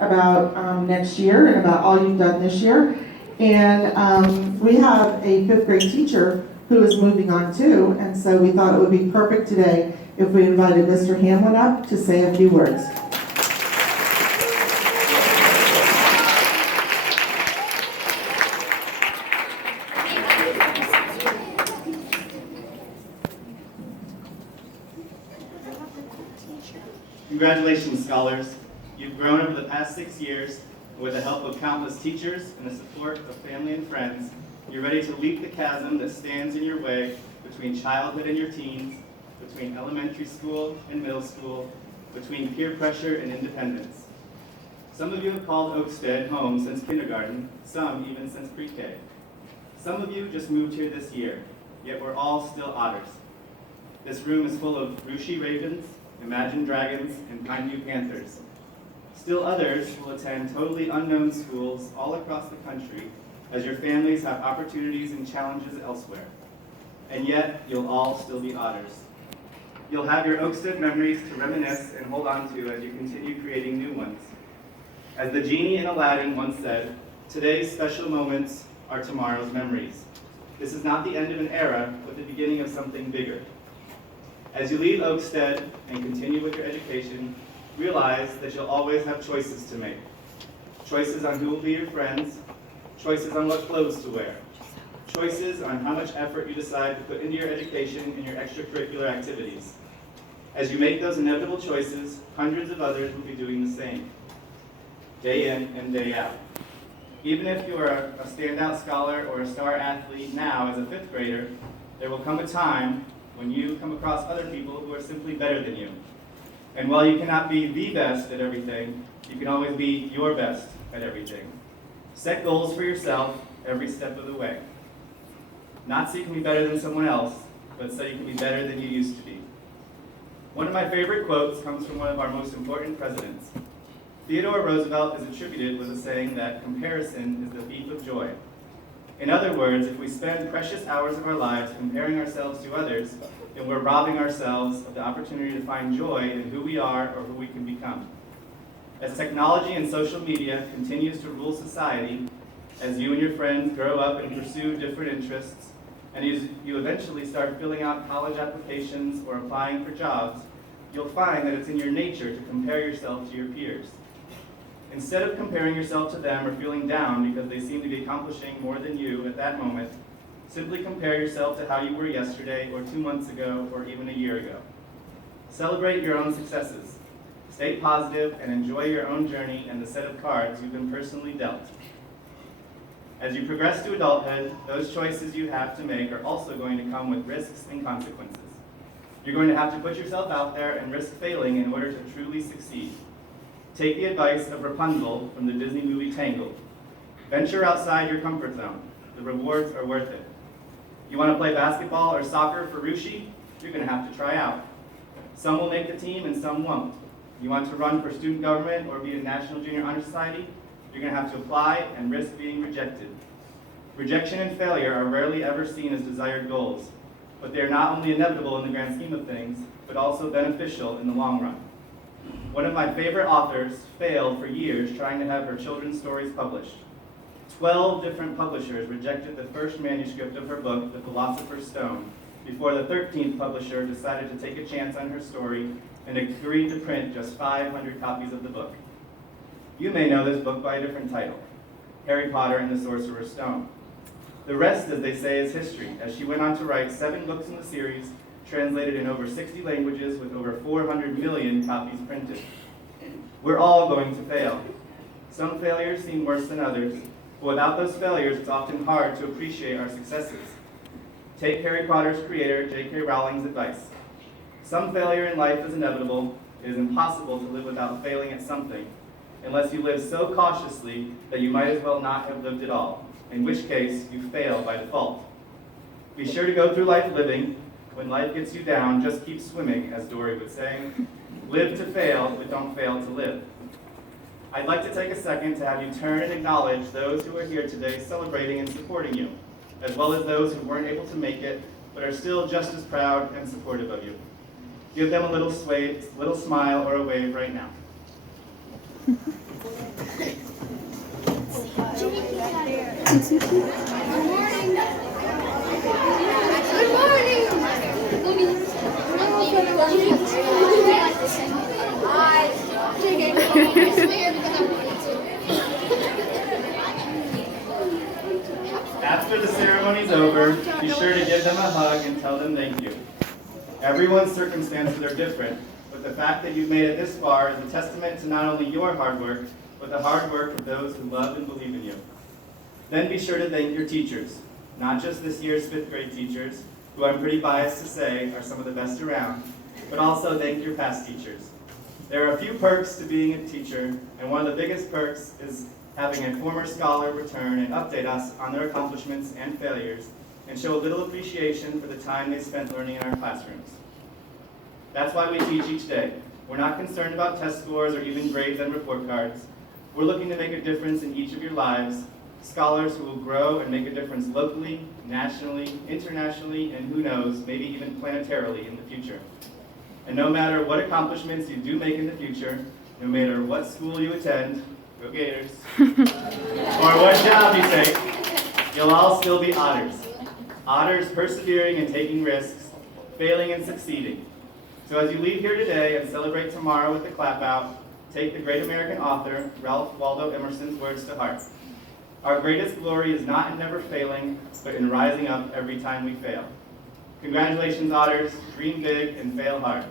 about next year and about all you've done this year. And we have a fifth grade teacher who is moving on too, and so we thought it would be perfect today if we invited Mr. Hamlin up to say a few words. Congratulations, scholars. You've grown over the past 6 years, and with the help of countless teachers and the support of family and friends, you're ready to leap the chasm that stands in your way between childhood and your teens, between elementary school and middle school, between peer pressure and independence. Some of you have called Oakstead home since kindergarten, some even since pre-K. Some of you just moved here this year, yet we're all still otters. This room is full of Rushi ravens, Imagine Dragons, and Pineview Panthers. Still others will attend totally unknown schools all across the country as your families have opportunities and challenges elsewhere. And yet, you'll all still be otters. You'll have your Oakstead memories to reminisce and hold on to as you continue creating new ones. As the genie in Aladdin once said, today's special moments are tomorrow's memories. This is not the end of an era, but the beginning of something bigger. As you leave Oakstead and continue with your education, realize that you'll always have choices to make. Choices on who will be your friends, choices on what clothes to wear, choices on how much effort you decide to put into your education and your extracurricular activities. As you make those inevitable choices, hundreds of others will be doing the same, day in and day out. Even if you are a standout scholar or a star athlete now as a fifth grader, there will come a time when you come across other people who are simply better than you. And while you cannot be the best at everything, you can always be your best at everything. Set goals for yourself every step of the way. Not so you can be better than someone else, but so you can be better than you used to be. One of my favorite quotes comes from one of our most important presidents. Theodore Roosevelt is attributed with a saying that comparison is the thief of joy. In other words, if we spend precious hours of our lives comparing ourselves to others, then we're robbing ourselves of the opportunity to find joy in who we are or who we can become. As technology and social media continues to rule society, as you and your friends grow up and pursue different interests, and as you eventually start filling out college applications or applying for jobs, you'll find that it's in your nature to compare yourself to your peers. Instead of comparing yourself to them or feeling down because they seem to be accomplishing more than you at that moment, simply compare yourself to how you were yesterday or 2 months ago or even a year ago. Celebrate your own successes. Stay positive and enjoy your own journey and the set of cards you've been personally dealt. As you progress to adulthood, those choices you have to make are also going to come with risks and consequences. You're going to have to put yourself out there and risk failing in order to truly succeed. Take the advice of Rapunzel from the Disney movie Tangled. Venture outside your comfort zone. The rewards are worth it. You want to play basketball or soccer for Rushi? You're going to have to try out. Some will make the team and some won't. You want to run for student government or be in National Junior Honor Society? You're going to have to apply and risk being rejected. Rejection and failure are rarely ever seen as desired goals, but they are not only inevitable in the grand scheme of things, but also beneficial in the long run. One of my favorite authors failed for years trying to have her children's stories published. 12 different publishers rejected the first manuscript of her book, The Philosopher's Stone, before the 13th publisher decided to take a chance on her story and agreed to print just 500 copies of the book. You may know this book by a different title, Harry Potter and the Sorcerer's Stone. The rest, as they say, is history, as she went on to write 7 books in the series, translated in over 60 languages with over 400 million copies printed. We're all going to fail. Some failures seem worse than others, but without those failures, it's often hard to appreciate our successes. Take Harry Potter's creator, J.K. Rowling's advice. Some failure in life is inevitable. It is impossible to live without failing at something, unless you live so cautiously that you might as well not have lived at all, in which case you fail by default. Be sure to go through life living. When life gets you down, just keep swimming, as Dory would say. Live to fail, but don't fail to live. I'd like to take a second to have you turn and acknowledge those who are here today celebrating and supporting you, as well as those who weren't able to make it, but are still just as proud and supportive of you. Give them a little smile or a wave right now. After the ceremony's over, be sure to give them a hug and tell them thank you. Everyone's circumstances are different, but the fact that you've made it this far is a testament to not only your hard work, but the hard work of those who love and believe in you. Then be sure to thank your teachers, not just this year's 5th grade teachers, who I'm pretty biased to say are some of the best around, but also thank your past teachers. There are a few perks to being a teacher, and one of the biggest perks is having a former scholar return and update us on their accomplishments and failures, and show a little appreciation for the time they spent learning in our classrooms. That's why we teach each day. We're not concerned about test scores or even grades and report cards. We're looking to make a difference in each of your lives, scholars who will grow and make a difference locally, nationally, internationally, and who knows, maybe even planetarily in the future. And no matter what accomplishments you do make in the future, no matter what school you attend, go Gators, or what job you take, you'll all still be otters. Otters persevering and taking risks, failing and succeeding. So as you leave here today and celebrate tomorrow with the clap out, take the great American author, Ralph Waldo Emerson's words to heart. Our greatest glory is not in never failing, but in rising up every time we fail. Congratulations, Otters. Dream big and fail hard.